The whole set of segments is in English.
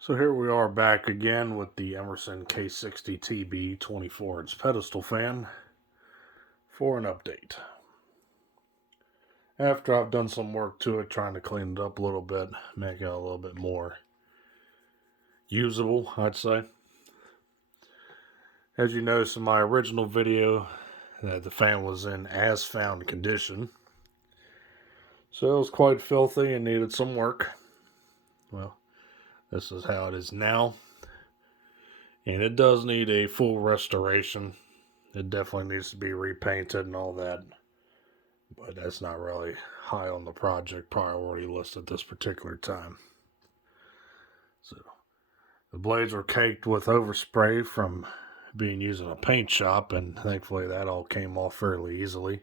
So here we are back again with the Emerson K60 TB 24-inch pedestal fan for an update. After I've done some work to it, trying to clean it up a little bit, make it a little bit more usable, I'd say. As you noticed in my original video, that the fan was in as found condition. So it was quite filthy and needed some work. Well, this is how it is now. And it does need a full restoration. It definitely needs to be repainted and all that. But that's not really high on the project priority list at this particular time. So the blades were caked with overspray from being used in a paint shop, and thankfully that all came off fairly easily.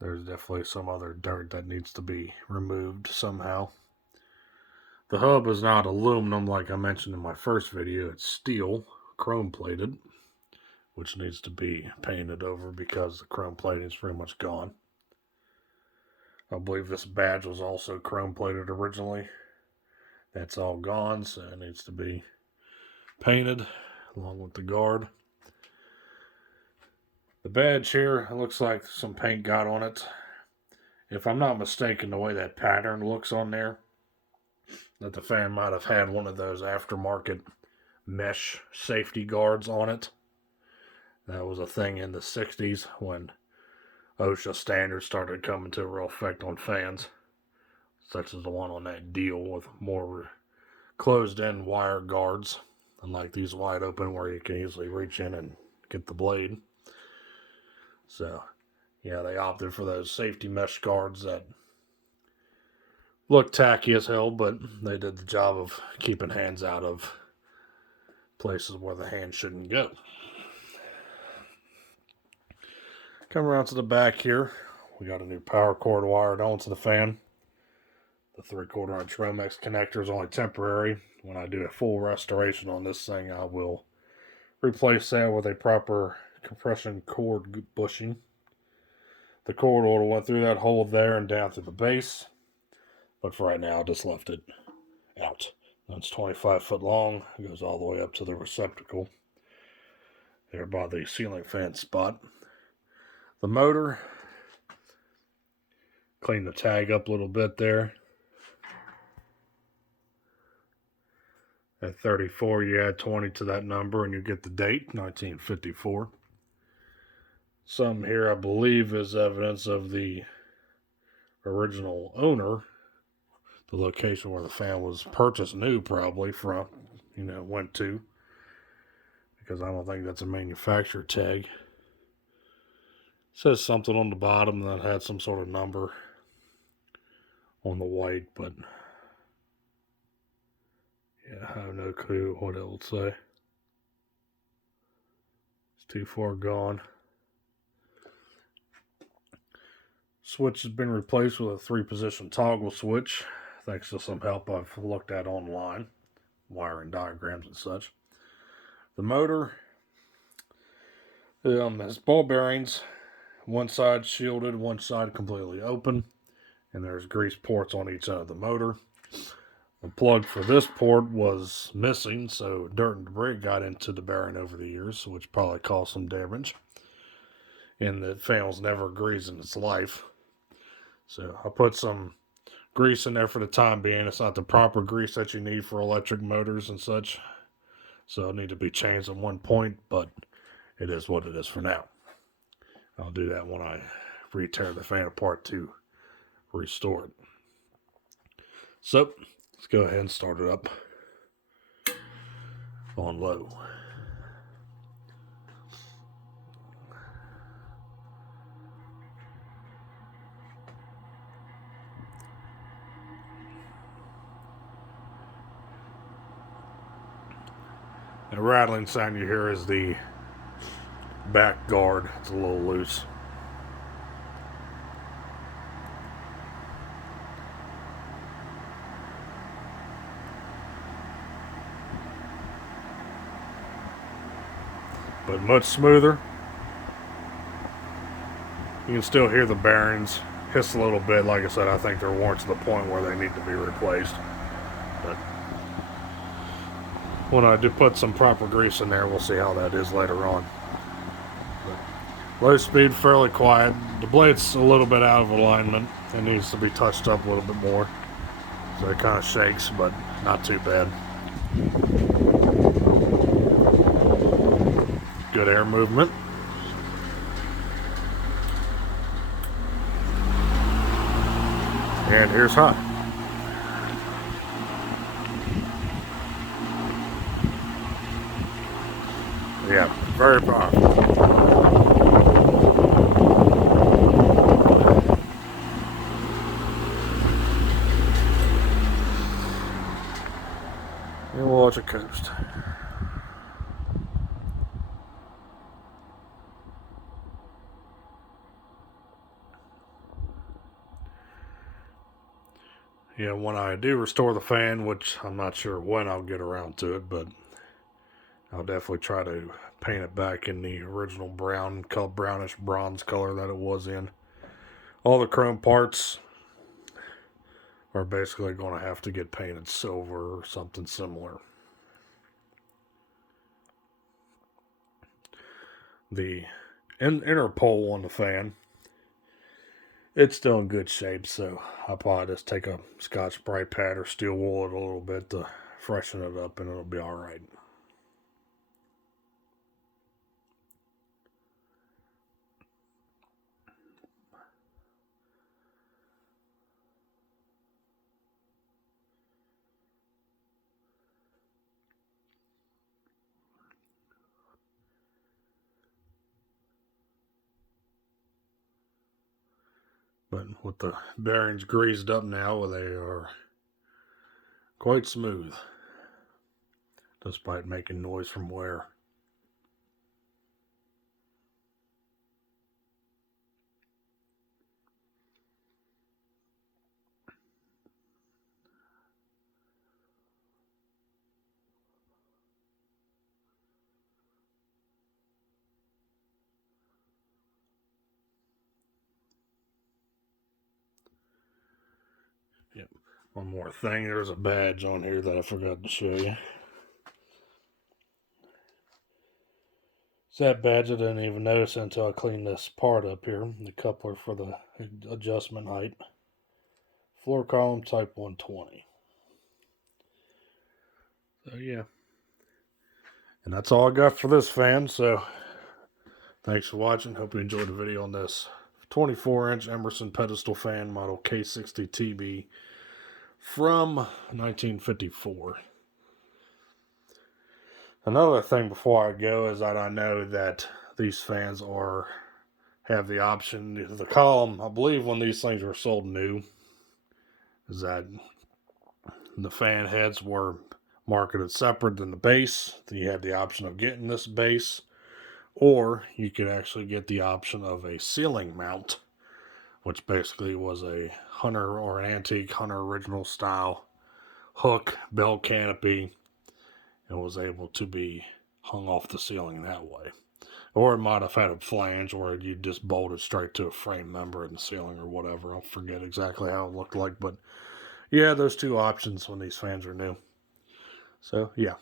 There's definitely some other dirt that needs to be removed somehow. The hub is not aluminum like I mentioned in my first video. It's steel, chrome plated, which needs to be painted over because the chrome plating is pretty much gone. I believe this badge was also chrome plated originally. That's all gone, so it needs to be painted along with the guard. The badge here, it looks like some paint got on it. If I'm not mistaken, the way that pattern looks on there, that the fan might have had one of those aftermarket mesh safety guards on it. That was a thing in the 60s when OSHA standards started coming to real effect on fans, such as the one on that deal with more closed-in wire guards, unlike these wide open where you can easily reach in and get the blade. So, yeah, they opted for those safety mesh guards that look tacky as hell, but they did the job of keeping hands out of places where the hand shouldn't go. Come around to the back here. We got a new power cord wired onto the fan. The 3/4 inch Romex connector is only temporary. When I do a full restoration on this thing, I will replace that with a proper compression cord bushing. The cord would have went through that hole there and down through the base, but for right now I just left it out. It's 25 foot long. It goes all the way up to the receptacle there by the ceiling fan spot. The motor, clean the tag up a little bit there. At 34, you add 20 to that number and you get the date, 1954. Some here, I believe, is evidence of the original owner, the location where the fan was purchased new, probably from, went to, because I don't think that's a manufacturer tag. It says something on the bottom that had some sort of number on the white, but yeah, I have no clue what it will say. It's too far gone. Switch has been replaced with a 3-position toggle switch, thanks to some help I've looked at online, wiring diagrams and such. The motor has ball bearings, one side shielded, one side completely open, and there's grease ports on each end of the motor. The plug for this port was missing, so dirt and debris got into the bearing over the years, which probably caused some damage. And the fan was never greased in its life. So I put some grease in there for the time being. It's not the proper grease that you need for electric motors and such, so it'll need to be changed at one point, but it is what it is for now. I'll do that when I re-tear the fan apart to restore it. So let's go ahead and start it up on low. The rattling sound you hear is the back guard. It's a little loose. But much smoother. You can still hear the bearings hiss a little bit. Like I said, I think they're worn to the point where they need to be replaced. But when I do put some proper grease in there, we'll see how that is later on. But low speed, fairly quiet. The blade's a little bit out of alignment. It needs to be touched up a little bit more. So it kind of shakes, but not too bad. Good air movement. And here's high. Yeah, very powerful. And we'll watch it coast. Yeah, when I do restore the fan, which I'm not sure when I'll get around to it, but I'll definitely try to paint it back in the original brownish bronze color that it was in. All the chrome parts are basically going to have to get painted silver or something similar. The inner pole on the fan, it's still in good shape, so I'll probably just take a Scotch-Brite pad or steel wool it a little bit to freshen it up, and it'll be all right. But with the bearings greased up now, they are quite smooth, despite making noise from wear. Yep. One more thing, there's a badge on here that I forgot to show you. It's that badge I didn't even notice until I cleaned this part up here. The coupler for the adjustment height. Floor column type 120. So yeah. And that's all I got for this fan, so thanks for watching. Hope you enjoyed the video on this 24-inch Emerson Pedestal fan model K60TB from 1954. Another thing before I go is that I know that these fans have the option, the column, I believe when these things were sold new, is that the fan heads were marketed separate than the base. Then you had the option of getting this base, or you could actually get the option of a ceiling mount, which basically was a Hunter or an antique Hunter original style hook, bell canopy, and was able to be hung off the ceiling that way. Or it might have had a flange where you just bolted straight to a frame member in the ceiling or whatever. I'll forget exactly how it looked like, but yeah, those two options when these fans are new. So yeah,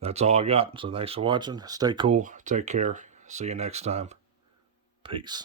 that's all I got. So thanks for watching. Stay cool. Take care. See you next time. Peace.